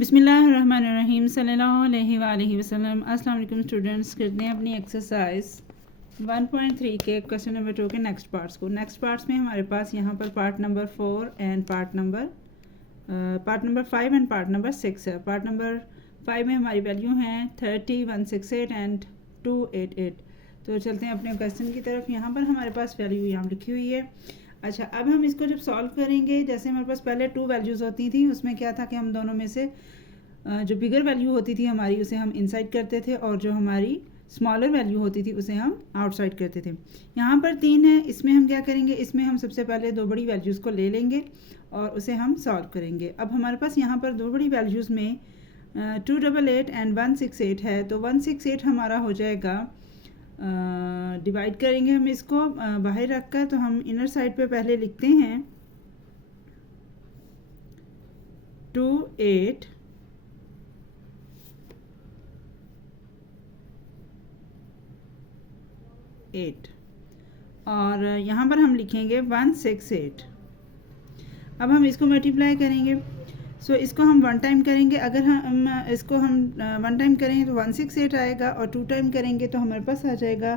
बिस्मिल्लाहिर्रहमानिर्रहीम सल्लल्लाहु अलैहि वसल्लम। अस्सलाम वालेकुम स्टूडेंट्स, करते हैं अपनी एक्सरसाइज 1.3 के क्वेश्चन नंबर 2 के नेक्स्ट पार्ट्स को। नेक्स्ट पार्ट्स में हमारे पास यहाँ पर part number 4 and part number 5 and part number 6 है। पार्ट नंबर 5 में हमारी वैल्यू हैं 30, 168 एंड 288। तो चलते हैं अपने क्वेश्चन की तरफ। यहाँ पर हमारे पास वैल्यू यहाँ लिखी हुई है। अच्छा, अब हम इसको जब सॉल्व करेंगे, जैसे हमारे पास पहले 2 वैल्यूज़ होती थी, उसमें क्या था कि हम दोनों में से जो बिगर वैल्यू होती थी हमारी, उसे हम इनसाइड करते थे, और जो हमारी स्मॉलर वैल्यू होती थी उसे हम आउटसाइड करते थे। यहाँ पर 3 है, इसमें हम क्या करेंगे, इसमें हम सबसे पहले 2 बड़ी वैल्यूज़ को ले लेंगे और उसे हम सॉल्व करेंगे। अब हमारे पास यहाँ पर 2 बड़ी वैल्यूज़ में 288 एंड 168 है, तो 168 हमारा हो जाएगा, डिवाइड करेंगे हम इसको बाहर रख कर, तो हम इनर साइड पे पहले लिखते हैं 28 और यहाँ पर हम लिखेंगे 168। अब हम इसको मल्टीप्लाई करेंगे, सो इसको हम 1 टाइम करेंगे। अगर हम इसको हम 1 टाइम करेंगे तो 168 आएगा, और 2 टाइम करेंगे तो हमारे पास आ जाएगा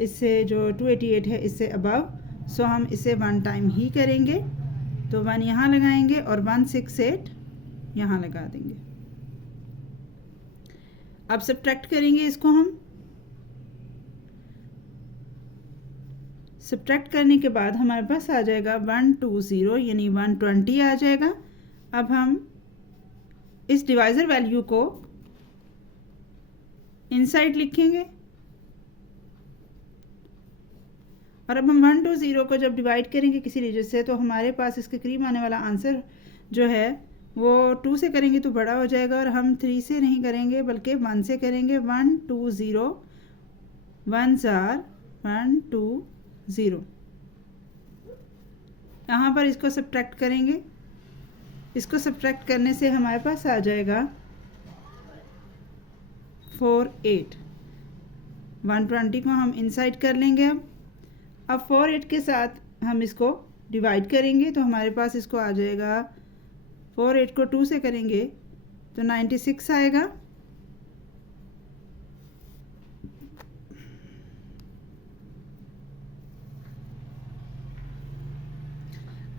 इससे जो 288 है इससे अबव। सो हम इसे 1 टाइम ही करेंगे, तो 1 यहाँ लगाएंगे और 168 यहाँ लगा देंगे। अब सब्ट्रैक्ट करेंगे इसको हम। सब्ट्रैक्ट करने के बाद हमारे पास आ जाएगा 120, यानी 120 आ जाएगा। अब हम इस डिवाइज़र वैल्यू को इनसाइड लिखेंगे, और अब हम 120 को जब डिवाइड करेंगे किसी डिजिट से, तो हमारे पास इसके करीब आने वाला आंसर जो है वो 2 से करेंगे तो बड़ा हो जाएगा, और हम 3 से नहीं करेंगे बल्कि 1 से करेंगे। 120 1s are 120। यहाँ पर इसको सब्ट्रैक्ट करेंगे। इसको सब्ट्रैक्ट करने से हमारे पास आ जाएगा 48। 120 को हम इनसाइड कर लेंगे। अब 48 के साथ हम इसको डिवाइड करेंगे, तो हमारे पास इसको आ जाएगा, 48 को 2 से करेंगे तो 96 आएगा।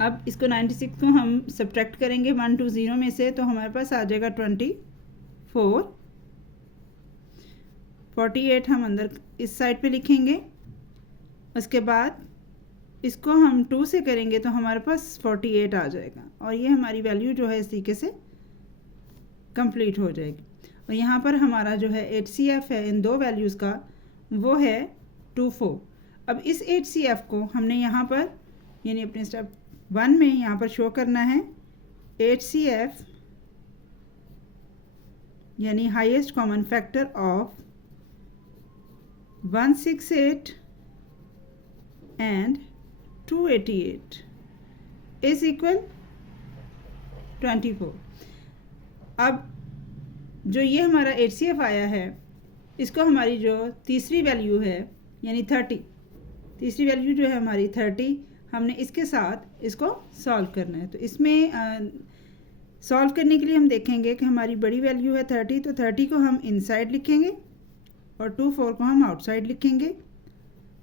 अब इसको 96 को हम सब्ट्रैक्ट करेंगे 120 में से, तो हमारे पास आ जाएगा 24। 48 हम अंदर इस साइड पे लिखेंगे। उसके बाद इसको हम 2 से करेंगे तो हमारे पास 48 आ जाएगा, और ये हमारी वैल्यू जो है इस तरीके से कंप्लीट हो जाएगी। और यहाँ पर हमारा जो है HCF है इन 2 वैल्यूज़ का, वो है 24। अब इस HCF को हमने यहाँ पर, यानी अपने स्टेप 1 में यहाँ पर शो करना है। HCF यानी highest common factor of 168 and 288 is equal 24। अब जो ये हमारा HCF आया है, इसको हमारी जो तीसरी वैल्यू है यानी 30, तीसरी वैल्यू जो है हमारी 30, हमने इसके साथ इसको सॉल्व करना है। तो इसमें सॉल्व करने के लिए हम देखेंगे कि हमारी बड़ी वैल्यू है 30, तो 30 को हम इनसाइड लिखेंगे और 24 को हम आउटसाइड लिखेंगे।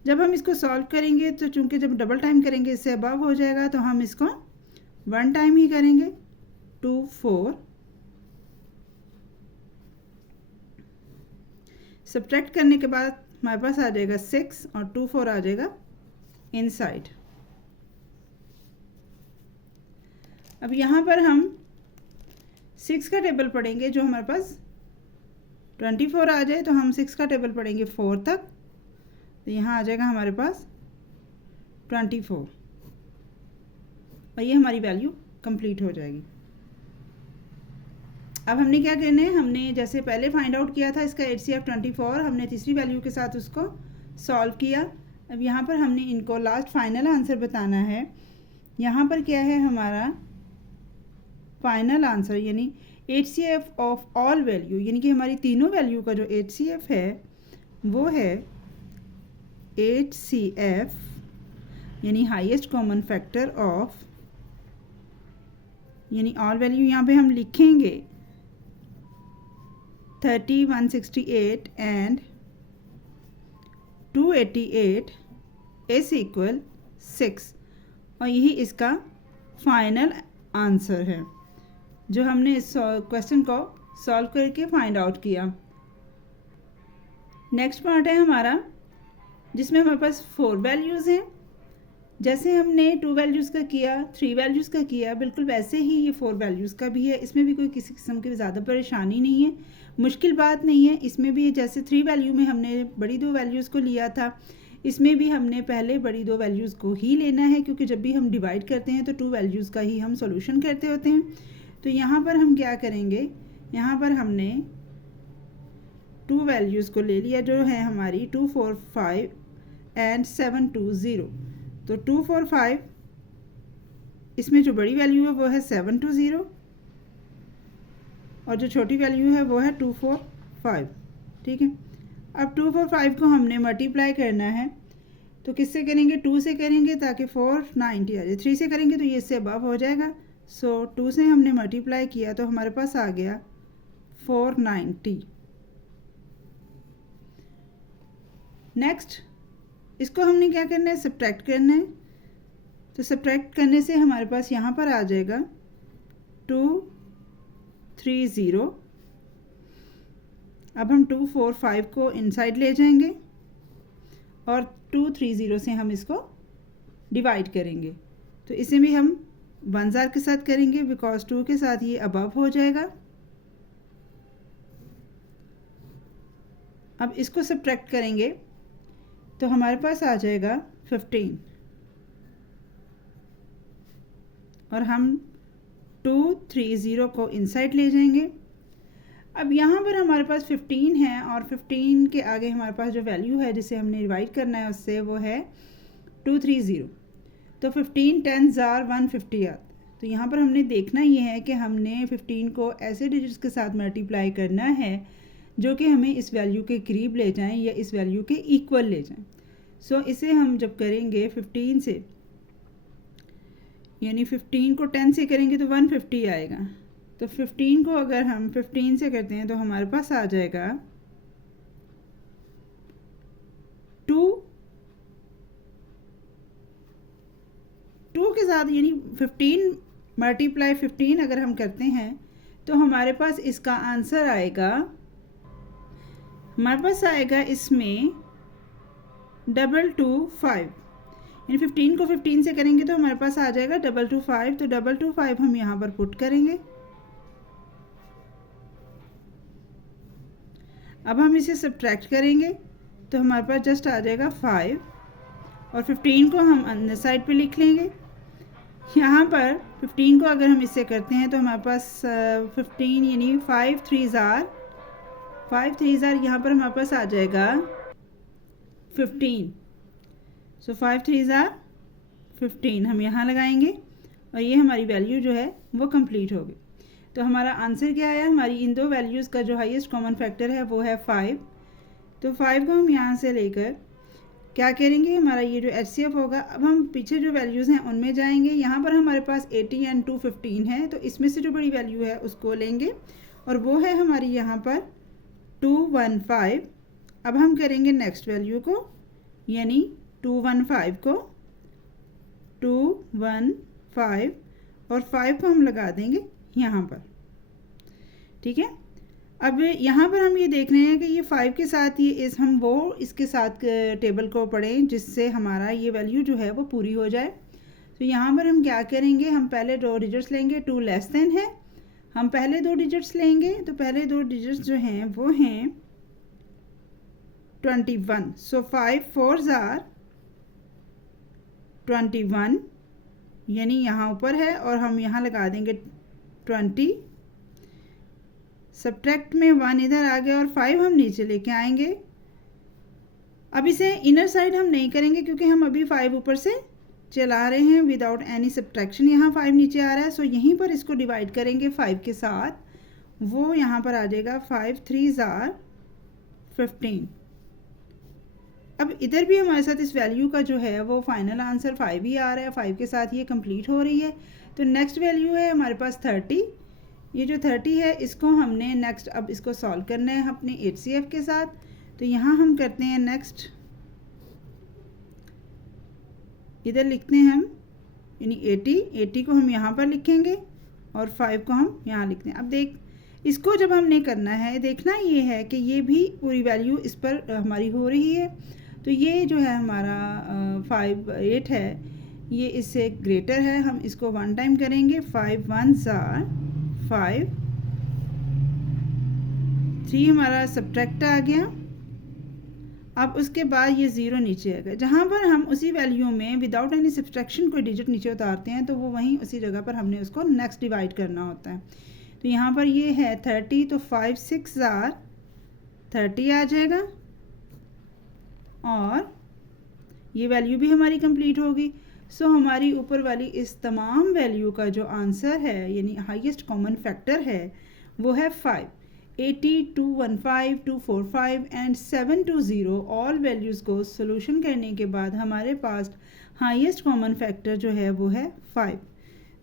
जब हम इसको सॉल्व करेंगे तो चूंकि जब डबल टाइम करेंगे इससे अबव हो जाएगा, तो हम इसको 1 टाइम ही करेंगे। 24 सब्ट्रैक्ट करने के बाद हमारे पास आ जाएगा 6 और 24 आ जाएगा इनसाइड। अब यहाँ पर हम 6 का टेबल पढ़ेंगे, जो हमारे पास 24 आ जाए तो हम 6 का टेबल पढ़ेंगे 4 तक, तो यहाँ आ जाएगा हमारे पास 24, और ये हमारी वैल्यू कंप्लीट हो जाएगी। अब हमने क्या करना है, हमने जैसे पहले फाइंड आउट किया था इसका HCF 24, हमने तीसरी वैल्यू के साथ उसको सॉल्व किया। अब यहाँ पर हमने इनको लास्ट फाइनल आंसर बताना है। यहाँ पर क्या है हमारा फाइनल आंसर, यानी HCF ऑफ ऑल वैल्यू, यानी कि हमारी तीनों वैल्यू का जो HCF है वो है HCF यानी हाईएस्ट कॉमन फैक्टर ऑफ यानी ऑल वैल्यू यहाँ पे हम लिखेंगे 30, 168 एंड 288 इज इक्वल 6 और यही इसका फाइनल आंसर है जो हमने इस क्वेश्चन को सॉल्व करके फाइंड आउट किया। नेक्स्ट पार्ट है हमारा जिसमें हमारे पास 4 वैल्यूज़ हैं। जैसे हमने 2 वैल्यूज़ का किया, 3 वैल्यूज़ का किया, बिल्कुल वैसे ही ये 4 वैल्यूज़ का भी है। इसमें भी कोई किसी किस्म की ज़्यादा परेशानी नहीं है, मुश्किल बात नहीं है। इसमें भी जैसे 3 वैल्यू में हमने बड़ी 2 वैल्यूज़ को लिया था, इसमें भी हमने पहले बड़ी 2 वैल्यूज़ को ही लेना है, क्योंकि जब भी हम डिवाइड करते हैं तो 2 वैल्यूज़ का ही हम सॉल्यूशन करते होते हैं। तो यहाँ पर हम क्या करेंगे, यहाँ पर हमने 2 वैल्यूज़ को ले लिया जो है हमारी 2, 4, 5 एंड 7, 2, 0। तो 2, 4, 5 इसमें जो बड़ी वैल्यू है वो है 7, 2, 0 और जो छोटी वैल्यू है वो है 2, 4, 5। ठीक है, अब 2, 4, 5 को हमने मल्टीप्लाई करना है तो किससे करेंगे, 2 से करेंगे ताकि 490 आ जाए। 3 से करेंगे तो ये इससे अबव हो जाएगा। सो 2 से हमने मल्टीप्लाई किया तो हमारे पास आ गया 490। नेक्स्ट इसको हमने क्या करना है, सब्ट्रैक्ट करना है। तो सब्ट्रैक्ट करने से हमारे पास यहाँ पर आ जाएगा 230। अब हम 245 को इनसाइड ले जाएंगे और 230 से हम इसको डिवाइड करेंगे। तो इसे भी हम 1000 के साथ करेंगे बिकॉज 2 के साथ ये अबव हो जाएगा। अब इसको सब्ट्रैक्ट करेंगे तो हमारे पास आ जाएगा 15 और हम 230 को इनसाइड ले जाएंगे। अब यहाँ पर हमारे पास 15 है और 15 के आगे हमारे पास जो वैल्यू है जिसे हमने डिवाइड करना है उससे वो है 230। तो 15 10 जार 150 आता है। तो यहाँ पर हमने देखना ये है कि हमने 15 को ऐसे डिजिट्स के साथ मल्टीप्लाई करना है जो कि हमें इस वैल्यू के करीब ले जाएं या इस वैल्यू के इक्वल ले जाएं। सो इसे हम जब करेंगे 15 से, यानी 15 को 10 से करेंगे तो 150 आएगा। तो 15 को अगर हम 15 से करते हैं तो हमारे पास आ जाएगा 2 के साथ, यानी 15 मल्टीप्लाई 15 अगर हम करते हैं तो हमारे पास इसका आंसर आएगा, हमारे पास आएगा इसमें 225। यानी 15 को 15 से करेंगे तो हमारे पास आ जाएगा 225। तो 225 हम यहाँ पर पुट करेंगे। अब हम इसे सब्ट्रैक्ट करेंगे तो हमारे पास जस्ट आ जाएगा 5 और 15 को हम अंदर साइड पे लिख लेंगे। यहाँ पर 15 को अगर हम इससे करते हैं तो हमारे पास 15 यानी 5 3 जार यहाँ पर हमारे पास आ जाएगा 15। सो 5 3 जार 15 हम यहाँ लगाएंगे और ये हमारी वैल्यू जो है वो कंप्लीट होगी। तो हमारा आंसर क्या आया, हमारी इन 2 वैल्यूज़ का जो हाईएस्ट कॉमन फैक्टर है वो है 5। तो 5 को हम यहाँ से लेकर क्या करेंगे, हमारा ये जो HCF होगा, अब हम पीछे जो वैल्यूज़ हैं उनमें जाएंगे। यहाँ पर हमारे पास 80 एंड 215 है तो इसमें से जो बड़ी वैल्यू है उसको लेंगे और वो है हमारी यहाँ पर 215। अब हम करेंगे नेक्स्ट वैल्यू को, यानी 215 को 215 और 5 को हम लगा देंगे यहाँ पर। ठीक है, अब यहाँ पर हम ये देख रहे हैं कि ये 5 के साथ ये हम वो इसके साथ टेबल को पढ़ें जिससे हमारा ये वैल्यू जो है वो पूरी हो जाए। तो यहाँ पर हम क्या करेंगे, हम पहले 2 डिजिट्स लेंगे, 2 लेस देन है, हम पहले 2 डिजिट्स लेंगे। तो पहले 2 डिजिट्स जो हैं वो हैं 21। सो 5 4 जार 21, यानी यहाँ ऊपर है और हम यहाँ लगा देंगे 20। सब्ट्रैक्ट में 1 इधर आ गया और 5 हम नीचे लेके आएंगे। अब इसे इनर साइड हम नहीं करेंगे क्योंकि हम अभी 5 ऊपर से चला रहे हैं विदाउट एनी सब्ट्रैक्शन। यहाँ 5 नीचे आ रहा है, सो यहीं पर इसको डिवाइड करेंगे 5 के साथ, वो यहाँ पर आ जाएगा 5 3 जार 15। अब इधर भी हमारे साथ इस वैल्यू का जो है वो फाइनल आंसर 5 ही आ रहा है, 5 के साथ ये कंप्लीट हो रही है। तो नेक्स्ट वैल्यू है हमारे पास 30। ये जो 30 है इसको हमने नेक्स्ट अब इसको सॉल्व करना है अपने HCF के साथ। तो यहाँ हम करते हैं नेक्स्ट, इधर लिखते हैं हम यानी 80 को हम यहाँ पर लिखेंगे और 5 को हम यहाँ लिखते हैं। अब इसको जब हमने करना है देखना ये है कि ये भी पूरी वैल्यू इस पर हमारी हो रही है। तो ये जो है हमारा 8 है, ये इससे ग्रेटर है, हम इसको 1 टाइम करेंगे। 5 1s are 5, 3 हमारा सब्ट्रैक्ट आ गया। अब उसके बाद ये 0 नीचे आएगा, जहाँ पर हम उसी वैल्यू में विदाउट एनी सब्ट्रैक्शन कोई डिजिट नीचे उतारते हैं तो वो वहीं उसी जगह पर हमने उसको नेक्स्ट डिवाइड करना होता है। तो यहाँ पर ये है 30, तो 5 6 are 30 आ जाएगा और ये वैल्यू भी हमारी कंप्लीट होगी। सो हमारी ऊपर वाली इस तमाम वैल्यू का जो आंसर है यानी हाईएस्ट कॉमन फैक्टर है वो है 5। 80, 215, 245 एंड 720 ऑल वैल्यूज़ को सोल्यूशन करने के बाद हमारे पास हाईएस्ट कॉमन फैक्टर जो है वो है 5।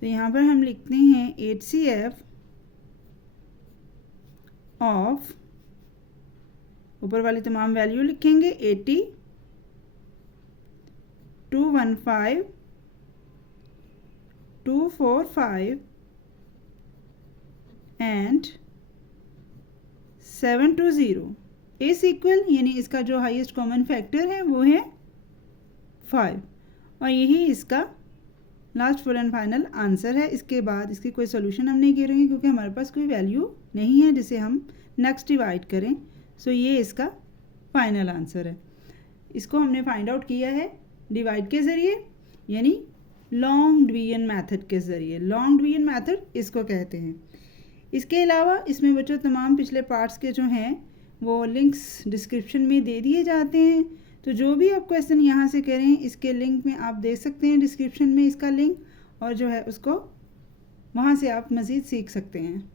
तो यहाँ पर हम लिखते हैं HCF ऑफ, ऊपर वाली तमाम वैल्यू लिखेंगे 80, 215, 245 एंड 720 इस इक्वल यानी इसका जो हाईएस्ट कॉमन फैक्टर है वो है 5 और यही इसका last full and final answer है। इसके बाद इसकी कोई सोल्यूशन हम नहीं करेंगे क्योंकि हमारे पास कोई वैल्यू नहीं है जिसे हम नेक्स्ट डिवाइड करें। सो ये इसका फाइनल आंसर है। इसको हमने फाइंड आउट किया है डिवाइड के ज़रिए यानी लॉन्ग डिवीजन मेथड के ज़रिए। लॉन्ग डिवीजन मेथड इसको कहते हैं। इसके अलावा इसमें बच्चों तमाम पिछले पार्ट्स के जो हैं वो लिंक्स डिस्क्रिप्शन में दे दिए जाते हैं। तो जो भी आप क्वेश्चन यहाँ से करें इसके लिंक में आप देख सकते हैं डिस्क्रिप्शन में इसका लिंक, और जो है उसको वहाँ से आप मज़ीद सीख सकते हैं।